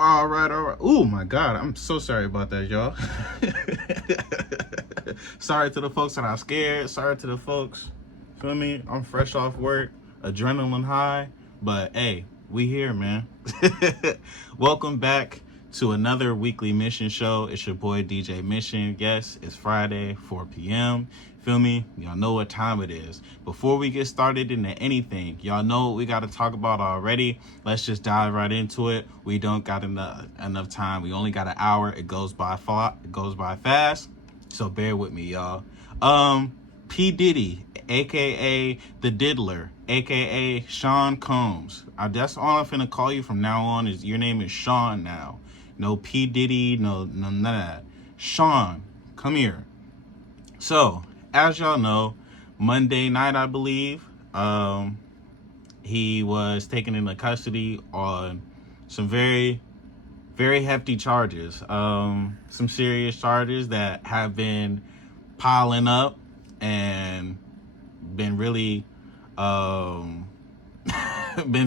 All right. Oh my God, I'm so sorry about that, y'all. Sorry to the folks that I scared. Sorry to the folks. Feel me? I'm fresh off work, adrenaline high, but hey, we here, man. Welcome back to another weekly mission show. It's your boy DJ Mission. Yes, it's Friday, 4 p.m. Feel me? Y'all know what time it is. Before we get started into anything, y'all know what we got to talk about already. Let's just dive right into it. We don't got enough time. We only got an hour. It goes by fast. So bear with me, y'all. P. Diddy, aka The Diddler, aka Sean Combs. That's all I'm finna call you from now on. Is your name is Sean now. No P. Diddy, no none of that. Sean, come here. So, as y'all know, Monday night, I believe, he was taken into custody on some very, very hefty charges. Some serious charges that have been piling up and been really been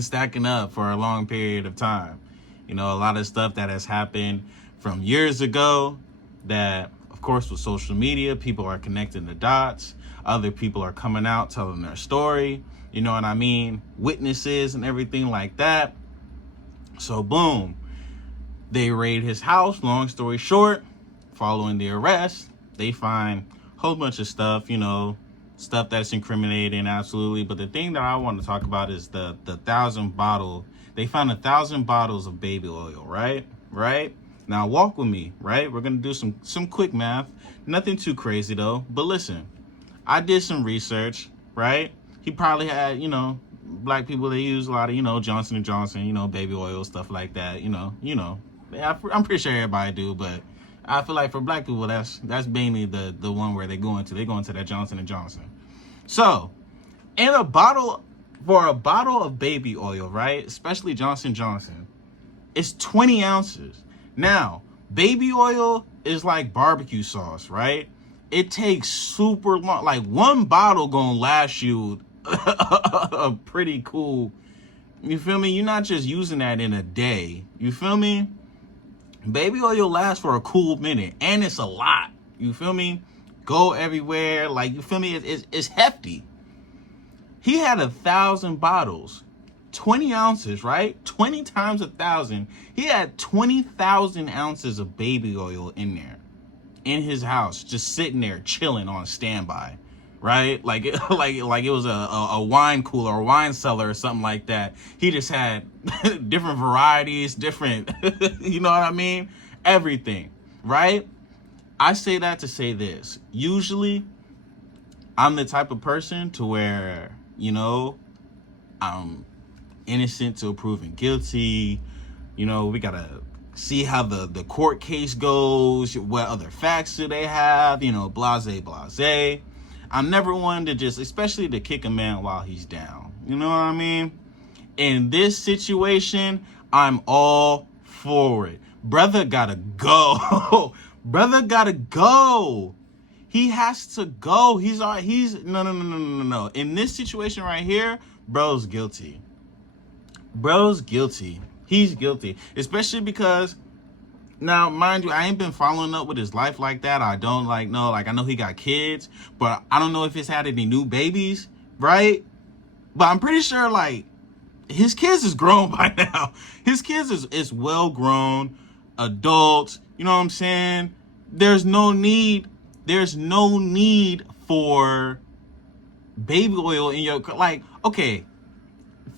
stacking up for a long period of time. You know, a lot of stuff that has happened from years ago that, of course, with social media, people are connecting the dots. Other people are coming out telling their story. You know what I mean? Witnesses and everything like that. So, boom. They raid his house. Long story short, following the arrest, they find a whole bunch of stuff, you know, stuff that's incriminating, absolutely. But the thing that I want to talk about is the 1,000 bottle. They found 1,000 bottles of baby oil, right? Now walk with me, right? We're gonna do some quick math. Nothing too crazy though. But listen, I did some research, right? He probably had, you know, black people, they use a lot of, you know, Johnson & Johnson, you know, baby oil, stuff like that, you know. Yeah, I'm pretty sure everybody do, but I feel like for black people, that's mainly the one where they go into that Johnson & Johnson. So, for a bottle of baby oil, right, especially Johnson & Johnson, it's 20 ounces. Now, baby oil is like barbecue sauce, right? It takes super long. Like, one bottle gonna last you a pretty cool, you feel me? You're not just using that in a day. You feel me? Baby oil lasts for a cool minute, and it's a lot. You feel me? Go everywhere. Like, you feel me? It's hefty. He had 1,000 bottles, 20 ounces, right? 20 times 1,000. He had 20,000 ounces of baby oil in there, in his house, just sitting there chilling on standby, right? Like it was a wine cooler or wine cellar or something like that. He just had different varieties, different, you know what I mean? Everything, right? I say that to say this. Usually, I'm the type of person to where, you know, I'm innocent till proven guilty. You know, we gotta see how the court case goes, what other facts do they have, you know, blase. I'm never one to just, especially to kick a man while he's down. You know what I mean? In this situation, I'm all for it. Brother gotta go. Brother gotta go. He has to go. No. In this situation right here, bro's guilty. He's guilty. Especially because, now, mind you, I ain't been following up with his life like that. I don't know. Like, I know he got kids, but I don't know if he's had any new babies, right? But I'm pretty sure, like, his kids is grown by now. His kids is well grown, adults. You know what I'm saying? There's no need for baby oil in your, like, okay,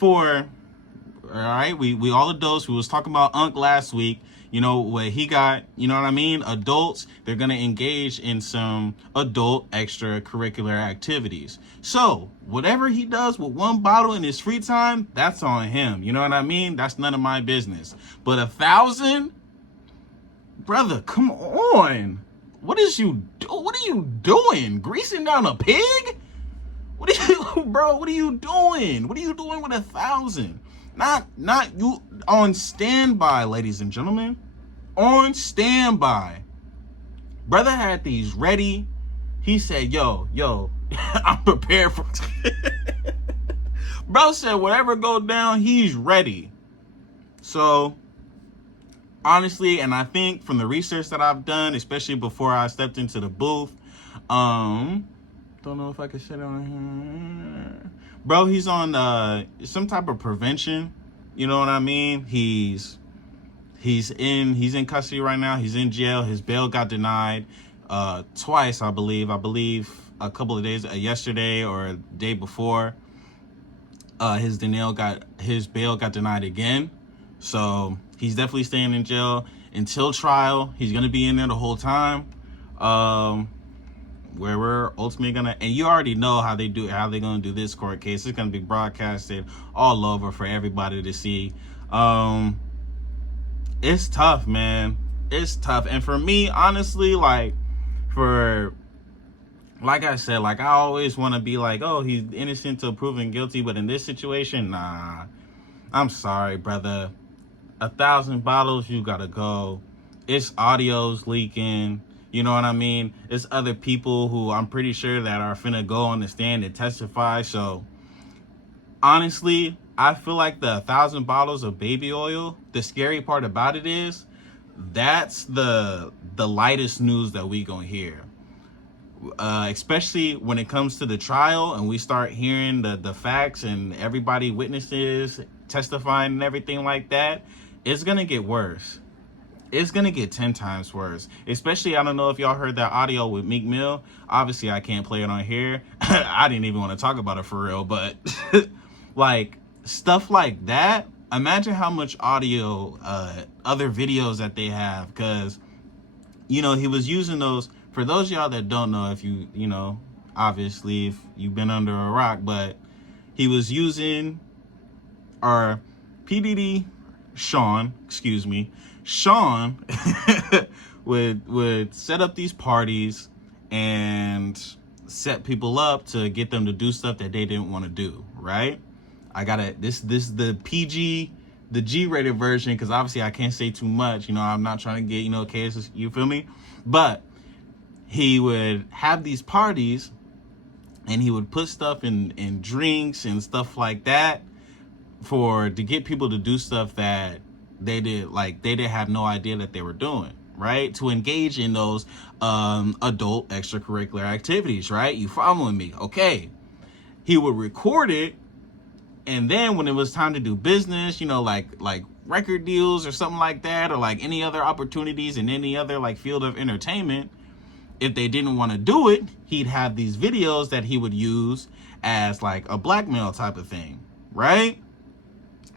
all right, we all adults. We was talking about Unc last week. You know what he got, you know what I mean? Adults, they're gonna engage in some adult extracurricular activities. So whatever he does with one bottle in his free time, that's on him. You know what I mean? That's none of my business. But 1,000, brother, come on. What are you doing? Greasing down a pig? What are you doing? What are you doing with 1,000? Not you on standby, ladies and gentlemen. On standby. Brother had these ready. He said, yo, I'm prepared for Bro said whatever go down, he's ready. So honestly, and I think from the research that I've done, especially before I stepped into the booth, don't know if I can say it on here. Bro, he's on some type of prevention. You know what I mean? He's in custody right now. He's in jail. His bail got denied twice, I believe. I believe a couple of days, yesterday or a day before. His bail got denied again. So he's definitely staying in jail until trial. He's gonna be in there the whole time. Where we're ultimately gonna, and you already know how they're gonna do this court case. It's gonna be broadcasted all over for everybody to see. It's tough, man. It's tough. And for me, honestly, like I said, like I always want to be like, oh, he's innocent till proven guilty, but in this situation, nah. I'm sorry, brother. 1,000 bottles, you gotta go. It's audios leaking. You know what I mean? It's other people who I'm pretty sure that are finna go on the stand and testify. So honestly, I feel like the 1,000 bottles of baby oil, the scary part about it is that's the lightest news that we gonna hear. Especially when it comes to the trial and we start hearing the facts and everybody witnesses testifying and everything like that, it's gonna get worse. It's gonna get 10 times worse. Especially, I don't know if y'all heard that audio with Meek Mill. Obviously, I can't play it on here. I didn't even want to talk about it for real, but like stuff like that. Imagine how much audio, other videos that they have, because you know he was using those. For those of y'all that don't know, if you know, obviously if you've been under a rock, but he was using our PDD Sean would set up these parties and set people up to get them to do stuff that they didn't want to do, right? This the PG, the G-rated version, because obviously I can't say too much, you know, I'm not trying to get, you know, cases, you feel me? But he would have these parties and he would put stuff in drinks and stuff like that to get people to do stuff that they didn't have no idea that they were doing, right? To engage in those adult extracurricular activities, right? You following me? Okay. He would record it, and then when it was time to do business, you know, like record deals or something like that, or like any other opportunities in any other like field of entertainment, if they didn't want to do it, he'd have these videos that he would use as like a blackmail type of thing, right?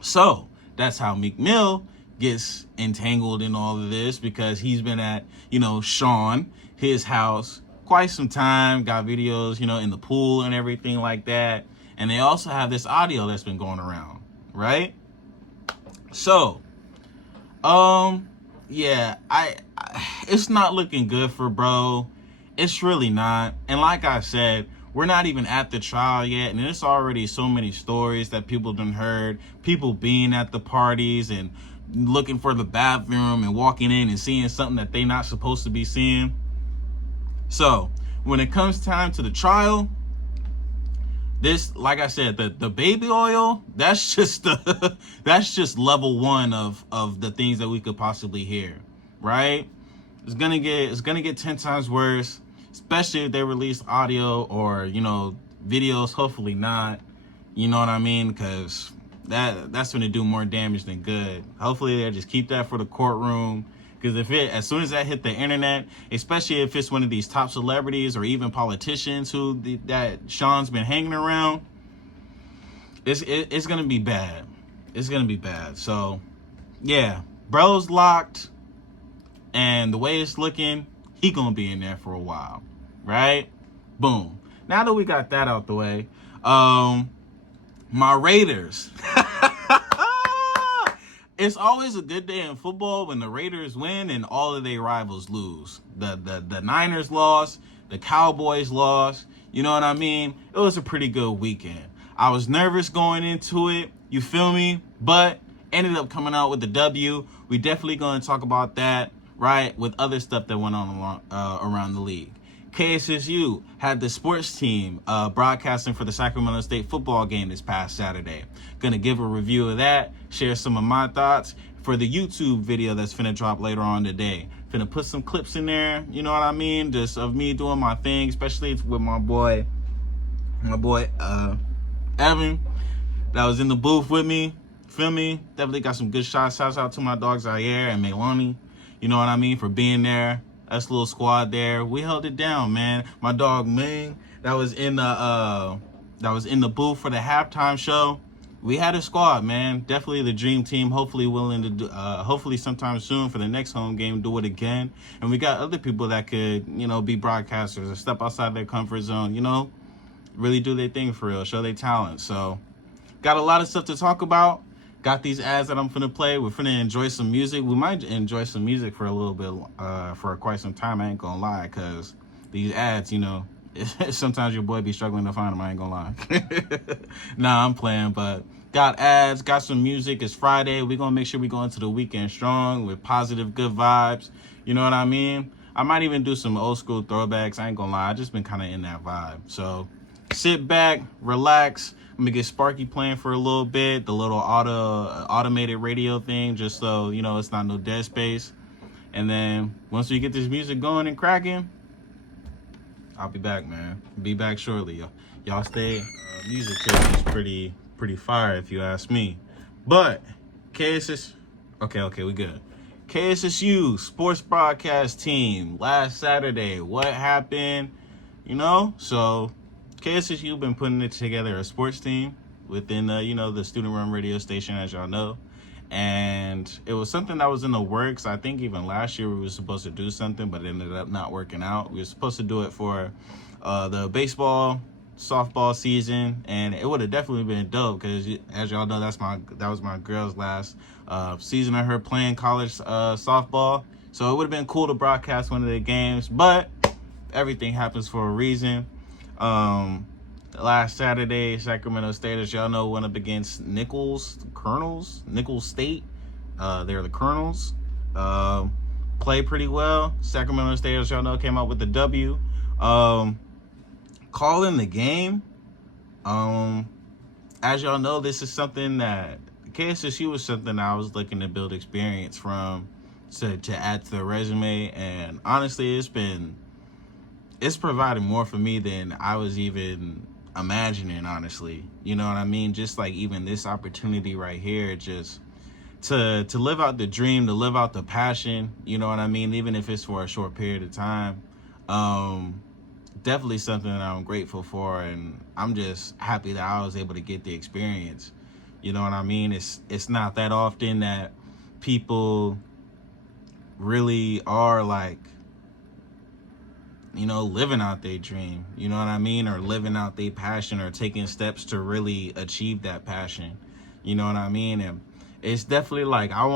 So that's how Meek Mill gets entangled in all of this, because he's been at, you know, Sean, his house, quite some time, got videos, you know, in the pool and everything like that. And they also have this audio that's been going around, right? So, yeah, it's not looking good for bro. It's really not. And like I said, we're not even at the trial yet, and there's already so many stories that people done heard. People being at the parties and looking for the bathroom and walking in and seeing something that they not supposed to be seeing. So when it comes time to the trial, this, like I said, the baby oil, that's just that's just level one of the things that we could possibly hear, right? It's gonna get 10 times worse, especially if they release audio or, you know, videos. Hopefully not, you know what I mean? Because that's gonna do more damage than good. Hopefully they just keep that for the courtroom, because as soon as that hit the internet, especially if it's one of these top celebrities or even politicians that Sean's been hanging around, it's gonna be bad. It's gonna be bad. So yeah, bro's locked, and the way it's looking, he gonna be in there for a while, right? Boom. Now that we got that out the way, my Raiders. It's always a good day in football when the Raiders win and all of their rivals lose. The Niners lost, the Cowboys lost. You know what I mean? It was a pretty good weekend. I was nervous going into it, you feel me? But ended up coming out with the W. We definitely going to talk about that, right? With other stuff that went on around the league. KSSU had the sports team broadcasting for the Sacramento State football game this past Saturday. Gonna give a review of that, share some of my thoughts for the YouTube video that's finna drop later on today. Finna put some clips in there, you know what I mean? Just of me doing my thing, especially with my boy Evan, that was in the booth with me. Feel me? Definitely got some good shots. Shouts out to my dogs Zaire and Melani, you know what I mean, for being there. Us little squad there, we held it down, man. My dog Ming, that was in the booth for the halftime show. We had a squad, man. Definitely the dream team. Hopefully willing to do, hopefully sometime soon for the next home game, do it again. And we got other people that could, you know, be broadcasters or step outside their comfort zone, you know, really do their thing for real, show their talent. So got a lot of stuff to talk about. Got these ads that I'm finna play. We're finna enjoy some music. We might enjoy some music for a little bit, for quite some time. I ain't gonna lie, because these ads, you know, sometimes your boy be struggling to find them. I ain't gonna lie. Nah, I'm playing, but got ads, got some music. It's Friday. We're gonna make sure we go into the weekend strong with positive, good vibes. You know what I mean? I might even do some old school throwbacks. I ain't gonna lie. I just been kind of in that vibe. So sit back, relax. I'm gonna get Sparky playing for a little bit, the little automated radio thing, just so, you know, it's not no dead space. And then once we get this music going and cracking, I'll be back, man. Be back shortly. Y'all stay. Music tip is pretty fire if you ask me. But okay, we good. KSSU sports broadcast team last Saturday. What happened? You know, so KSSU been putting it together a sports team within you know, the student-run radio station, as y'all know, and it was something that was in the works. I think even last year we were supposed to do something, but it ended up not working out. We were supposed to do it for the baseball, softball season, and it would have definitely been dope because, as y'all know, that was my girl's last season of her playing college softball. So it would have been cool to broadcast one of the games, but everything happens for a reason. Last Saturday, Sacramento State, as y'all know, went up against Nichols State. They're the Colonels. Played pretty well. Sacramento State, as y'all know, came out with the W. Calling the game. As y'all know, this is something that KSSU was something I was looking to build experience from to add to the resume, and honestly, it's provided more for me than I was even imagining, honestly. You know what I mean? Just like even this opportunity right here, just to live out the dream, to live out the passion, you know what I mean? Even if it's for a short period of time. Definitely something that I'm grateful for, and I'm just happy that I was able to get the experience. You know what I mean? It's not that often that people really are like, you know, living out their dream, you know what I mean? Or living out their passion, or taking steps to really achieve that passion. You know what I mean? And it's definitely like, I'm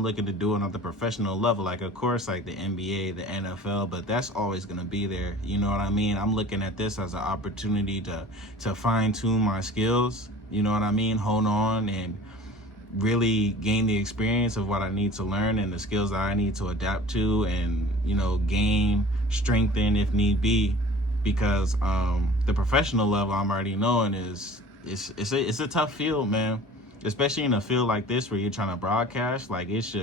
looking to do it on the professional level. Like, of course, like the NBA, the NFL, but that's always going to be there. You know what I mean? I'm looking at this as an opportunity to fine tune my skills. You know what I mean? Hold on and really gain the experience of what I need to learn and the skills that I need to adapt to, and, you know, gain, strengthen if need be, because the professional level I'm already knowing is it's a tough field, man, especially in a field like this where you're trying to broadcast. Like, it's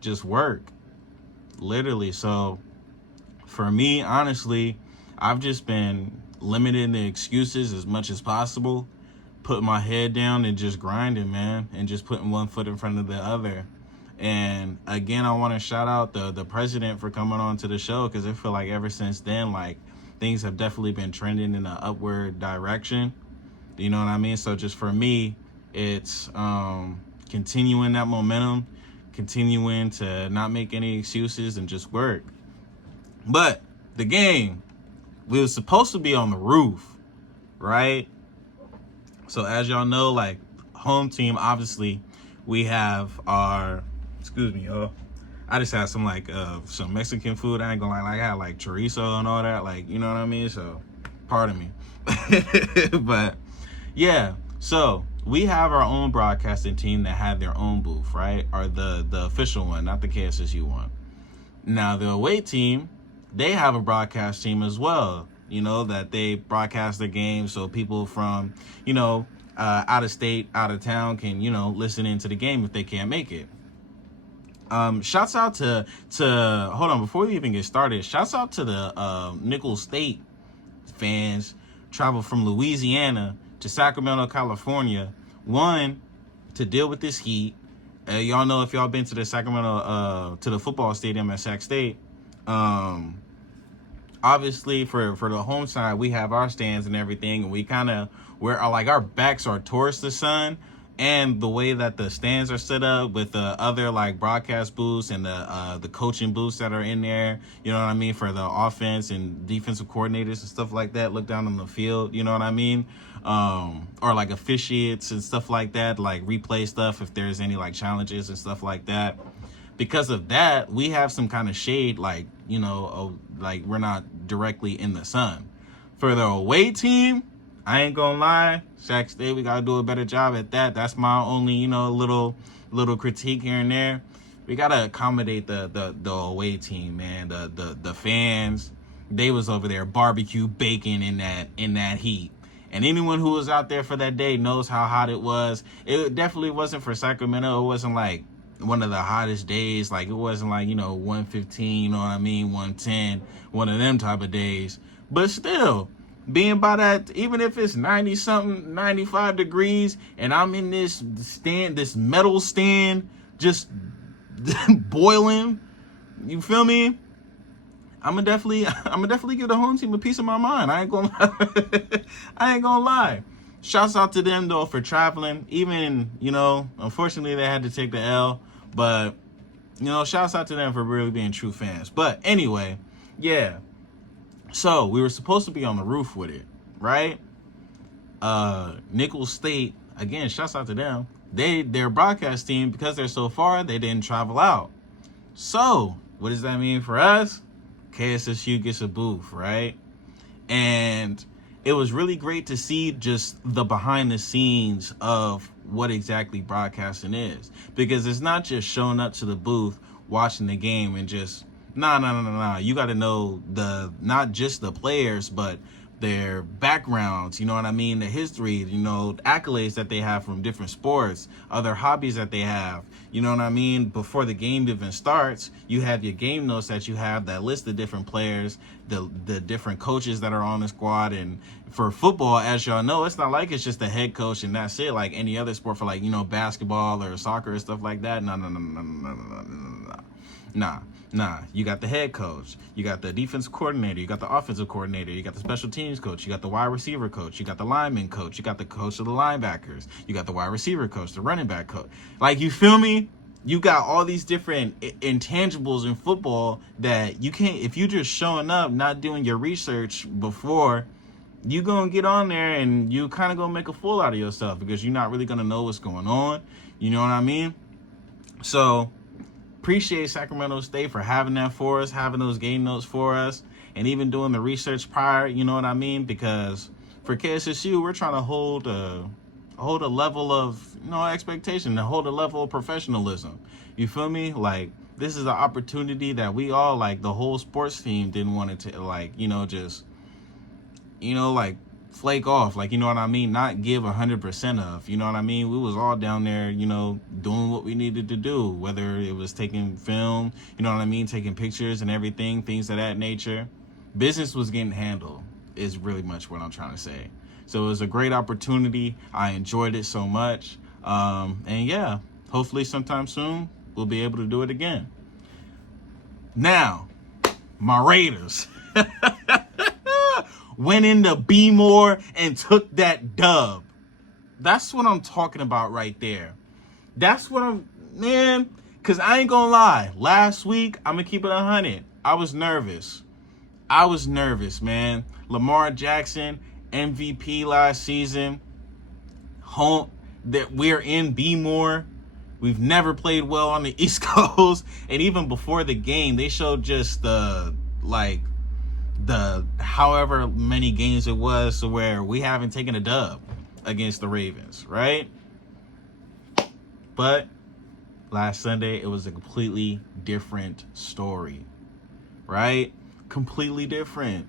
just work, literally. So for me, honestly, I've just been limiting the excuses as much as possible, putting my head down and just grinding, man, and just putting one foot in front of the other. And again, I want to shout out the president for coming on to the show, because I feel like ever since then, like, things have definitely been trending in an upward direction. You know what I mean? So just for me, it's continuing that momentum, continuing to not make any excuses and just work. But the game, we were supposed to be on the roof, right? So as y'all know, like, home team, obviously, we have our, excuse me, I just had some some Mexican food. I ain't gonna lie, like, I had like chorizo and all that, like, you know what I mean? So pardon me. But yeah, so we have our own broadcasting team that had their own booth, right? Or the official one, not the KSSU one. Now the away team, they have a broadcast team as well, you know, that they broadcast their games so people from, you know, out of state, out of town can, you know, listen into the game if they can't make it. Shouts out to hold on, before we even get started, shouts out to the Nicholls State fans travel from Louisiana to Sacramento, California, one, to deal with this heat. Y'all know, if y'all been to the Sacramento to the football stadium at Sac State, obviously for the home side, we have our stands and everything, and we're like, our backs are towards the sun, and the way that the stands are set up with the other like broadcast booths and the coaching booths that are in there, you know what I mean, for the offense and defensive coordinators and stuff like that, look down on the field, you know what I mean, or like officiates and stuff like that, like replay stuff if there's any like challenges and stuff like that. Because of that, we have some kind of shade, like, you know, like we're not directly in the sun. For the away team, I ain't gonna lie, Sac State, we gotta do a better job at that. That's my only, you know, little critique here and there. We gotta accommodate the away team, man. The fans, they was over there barbecue bacon in that heat. And anyone who was out there for that day knows how hot it was. It definitely wasn't for Sacramento. It wasn't like one of the hottest days. Like, it wasn't like, you know, 115, you know what I mean, 110, one of them type of days. But still, being by that, even if it's 90 something, 95 degrees, and I'm in this stand, this metal stand, just boiling, you feel me? I'm gonna definitely give the home team a piece of my mind. I ain't gonna lie. Shouts out to them though for traveling. Even, you know, unfortunately they had to take the L, but, you know, shouts out to them for really being true fans. But anyway, yeah. So we were supposed to be on the roof with it, right? Nicholls State, again, shouts out to them. Their broadcast team, because they're so far, they didn't travel out. So what does that mean for us? KSSU gets a booth, right? And it was really great to see just the behind the scenes of what exactly broadcasting is, because it's not just showing up to the booth, watching the game and just, nah. You got to know not just the players, but their backgrounds, you know what I mean? The history, you know, accolades that they have from different sports, other hobbies that they have, you know what I mean? Before the game even starts, you have your game notes that you have that list the different players, the different coaches that are on the squad. And for football, as y'all know, it's not like it's just the head coach and that's it, like any other sport for, like, you know, basketball or soccer and stuff like that. Nah, you got the head coach, you got the defensive coordinator, you got the offensive coordinator, you got the special teams coach, you got the wide receiver coach, you got the lineman coach, you got the coach of the linebackers, you got the wide receiver coach, the running back coach. Like, you feel me? You got all these different intangibles in football that you can't, if you just showing up, not doing your research before, you gonna get on there and you kind of gonna make a fool out of yourself because you're not really gonna know what's going on. You know what I mean? So appreciate Sacramento State for having that for us, having those game notes for us, and even doing the research prior, you know what I mean? Because for KSSU, we're trying to hold a level of, you know, expectation, to hold a level of professionalism. You feel me? Like, this is an opportunity that we all, like, the whole sports team didn't want it to, like, you know, just, you know, like, flake off, like, you know what I mean, not give 100% of, you know what I mean. We was all down there, you know, doing what we needed to do, whether it was taking film, you know what I mean, taking pictures and everything, things of that nature. Business was getting handled is really much what I'm trying to say. So it was a great opportunity. I enjoyed it so much, and yeah, hopefully sometime soon we'll be able to do it again. Now, my Raiders went into B-More and took that dub. That's what I'm talking about right there. That's what man, because I ain't gonna lie. Last week, I'm gonna keep it 100. I was nervous, man. Lamar Jackson, MVP last season. Home, that we're in B-More. We've never played well on the East Coast. And even before the game, they showed just the however many games it was to where we haven't taken a dub against the Ravens, right? But last Sunday, it was a completely different story, right? completely different.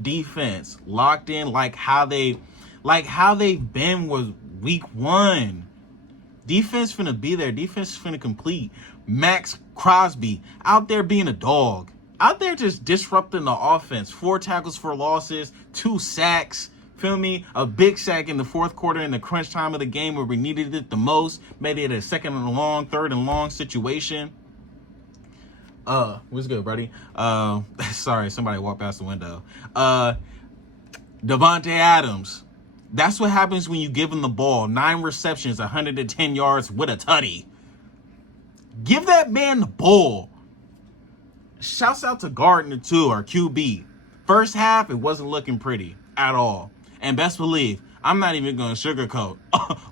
Defense locked in, like how they've been with week 1. Defense finna be there. Defense is finna complete. Max Crosby out there being a dog. Out there just disrupting the offense. 4 tackles for losses, 2 sacks. Feel me? A big sack in the 4th quarter in the crunch time of the game where we needed it the most. Made it a 2nd and long, 3rd and long situation. What's good, buddy? Sorry, somebody walked past the window. Davante Adams. That's what happens when you give him the ball. 9 receptions, 110 yards with a tutty. Give that man the ball. Shouts out to Gardner, too, our QB. First half, it wasn't looking pretty at all. And best believe, I'm not even going to sugarcoat.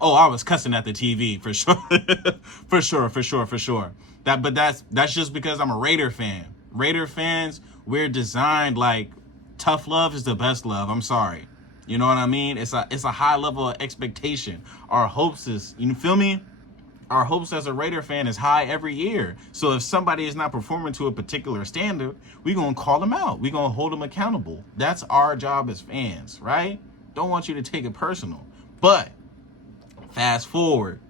Oh, I was cussing at the TV, for sure. for sure. But that's just because I'm a Raider fan. Raider fans, we're designed like tough love is the best love. I'm sorry. You know what I mean? It's a high level of expectation. Our hopes is, you feel me? Our hopes as a Raider fan is high every year. So if somebody is not performing to a particular standard, we're going to call them out. We're going to hold them accountable. That's our job as fans, right? Don't want you to take it personal. But fast forward,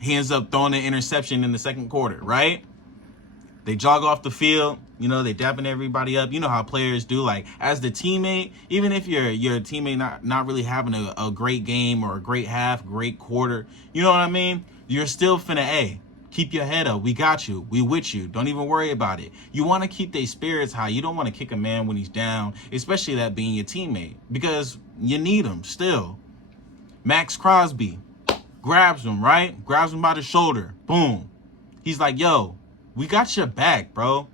he ends up throwing an interception in the 2nd quarter, right? They jog off the field. You know, they dapping everybody up. You know how players do. Like, as the teammate, even if your teammate not really having a great game or a great half, great quarter, you know what I mean? You're still finna, hey, keep your head up. We got you. We with you. Don't even worry about it. You want to keep their spirits high. You don't want to kick a man when he's down, especially that being your teammate, because you need him still. Max Crosby grabs him, right? Grabs him by the shoulder. Boom. He's like, yo, we got your back, bro.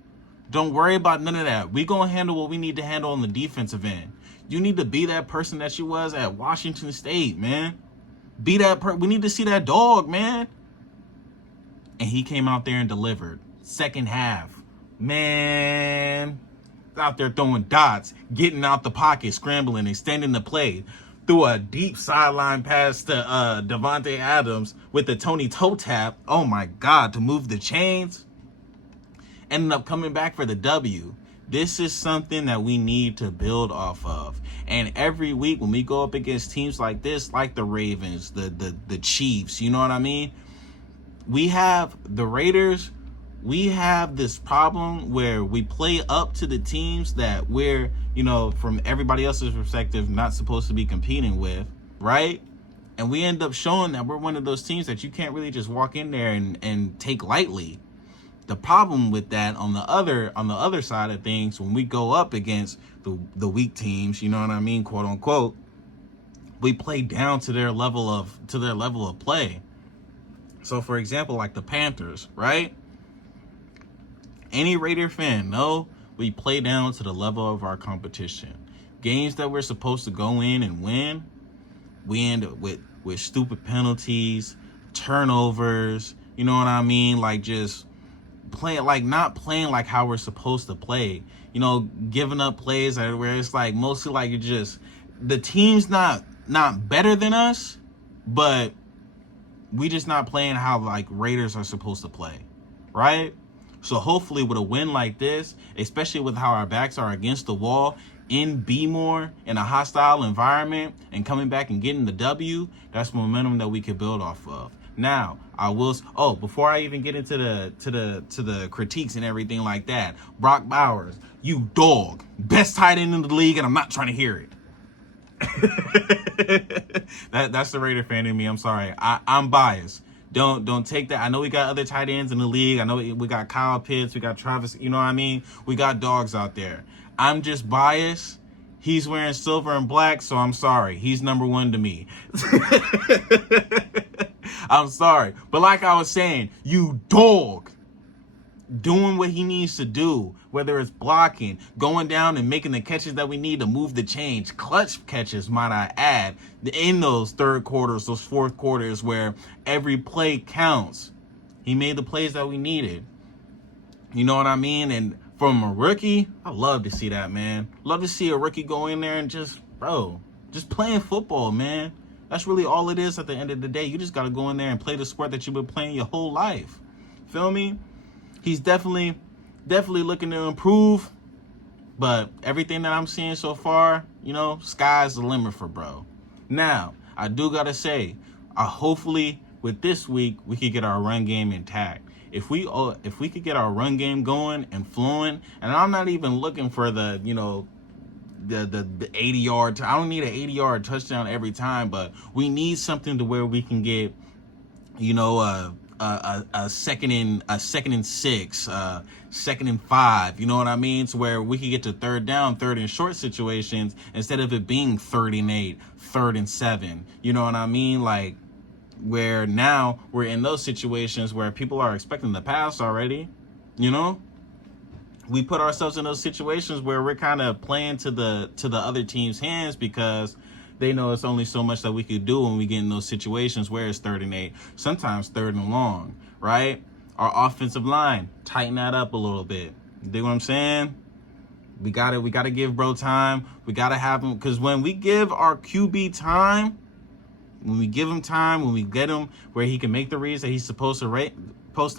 Don't worry about none of that. We gonna handle what we need to handle on the defensive end. You need to be that person that you was at Washington State, man. Be that we need to see that dog, man. And he came out there and delivered. 2nd half. Man. Out there throwing dots, getting out the pocket, scrambling, extending the play. Threw a deep sideline pass to Davante Adams with the Tony toe tap. Oh my God, to move the chains. Ended up coming back for the W. This is something that we need to build off of. And every week when we go up against teams like this, like the Ravens, the Chiefs, you know what I mean? We have the Raiders. We have this problem where we play up to the teams that we're, you know, from everybody else's perspective, not supposed to be competing with, right? And we end up showing that we're one of those teams that you can't really just walk in there and take lightly. The problem with that on the other side of things, when we go up against the weak teams, you know what I mean, quote unquote, we play down to their level of play. So for example, like the Panthers, right? Any Raider fan know we play down to the level of our competition. Games that we're supposed to go in and win, we end up with stupid penalties, turnovers, you know what I mean? Like just not playing like how we're supposed to play. You know, giving up plays where it's like mostly like you're just, the team's not better than us, but we just not playing how like Raiders are supposed to play, right? So hopefully with a win like this, especially with how our backs are against the wall in Bmore in a hostile environment and coming back and getting the W, that's momentum that we could build off of. Now, I will. Oh, before I even get into the critiques and everything like that, Brock Bowers, you dog, best tight end in the league, and I'm not trying to hear it. That's the Raider fan in me. I'm sorry. I'm biased. Don't take that. I know we got other tight ends in the league. I know we got Kyle Pitts, we got Travis. You know what I mean? We got dogs out there. I'm just biased. He's wearing silver and black, so I'm sorry. He's number 1 to me. I'm sorry. But like I was saying, you dog, doing what he needs to do, whether it's blocking, going down and making the catches that we need to move the change, clutch catches, might I add, in those 3rd quarters, those 4th quarters where every play counts. He made the plays that we needed. You know what I mean? And from a rookie, I love to see that, man. Love to see a rookie go in there and just playing football, man. That's really all it is at the end of the day. You just got to go in there and play the sport that you've been playing your whole life. Feel me? He's definitely looking to improve. But everything that I'm seeing so far, you know, sky's the limit for bro. Now, I do gotta say, hopefully with this week we could get our run game intact. If we could get our run game going and flowing, and I'm not even looking for the, you know, the 80-yard. I don't need an 80-yard touchdown every time, but we need something to where we can get, you know, a second and 6, second and 5. You know what I mean? To where we can get to third down, third and short situations instead of it being 3rd and 8, 3rd and 7. You know what I mean? Like, where now we're in those situations where people are expecting the pass already. You know, we put ourselves in those situations where we're kind of playing to the other team's hands because they know it's only so much that we could do when we get in those situations where it's 3rd and 8, sometimes 3rd and long, right? Our offensive line, tighten that up a little bit. You dig what I'm saying? We gotta give bro time. We gotta have him, because when we give our QB time, when we give him time, when we get him where he can make the reads that he's supposed to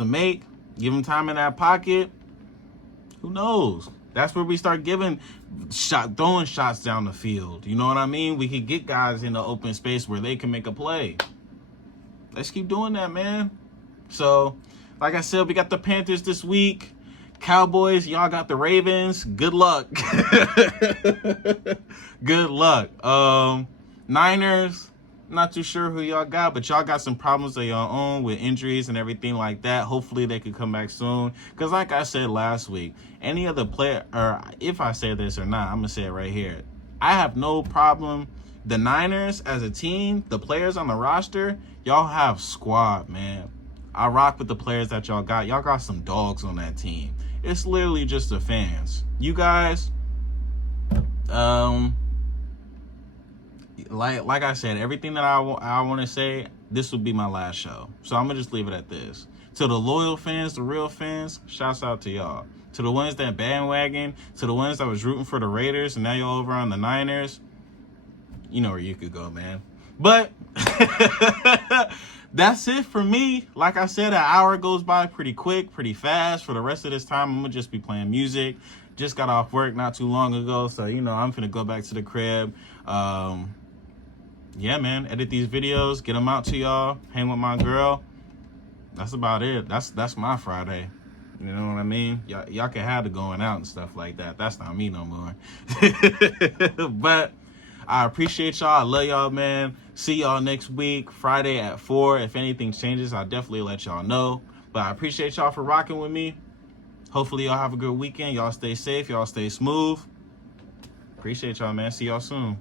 make, give him time in that pocket, who knows? That's where we start throwing shots down the field. You know what I mean? We could get guys in the open space where they can make a play. Let's keep doing that, man. So, like I said, we got the Panthers this week. Cowboys, y'all got the Ravens. Good luck. Good luck. Niners, not too sure who y'all got, but y'all got some problems of your own with injuries and everything like that. Hopefully they could come back soon. Because like I said last week, any other player, or if I say this or not, I'm going to say it right here. I have no problem. The Niners as a team, the players on the roster, y'all have squad, man. I rock with the players that y'all got. Y'all got some dogs on that team. It's literally just the fans. You guys, like I said, everything that I want to say, this will be my last show. So I'm going to just leave it at this. To the loyal fans, the real fans, shouts out to y'all. To the ones that bandwagon, to the ones that was rooting for the Raiders, and now you're over on the Niners, you know where you could go, man. But that's it for me. Like I said, an hour goes by pretty quick, pretty fast. For the rest of this time, I'm going to just be playing music. Just got off work not too long ago, so, you know, I'm finna go back to the crib. Yeah, man, edit these videos, get them out to y'all, hang with my girl. That's about it. That's my Friday. You know what I mean? Y'all can have the going out and stuff like that. That's not me no more. But I appreciate y'all. I love y'all, man. See y'all next week, Friday at 4. If anything changes, I'll definitely let y'all know. But I appreciate y'all for rocking with me. Hopefully y'all have a good weekend. Y'all stay safe. Y'all stay smooth. Appreciate y'all, man. See y'all soon.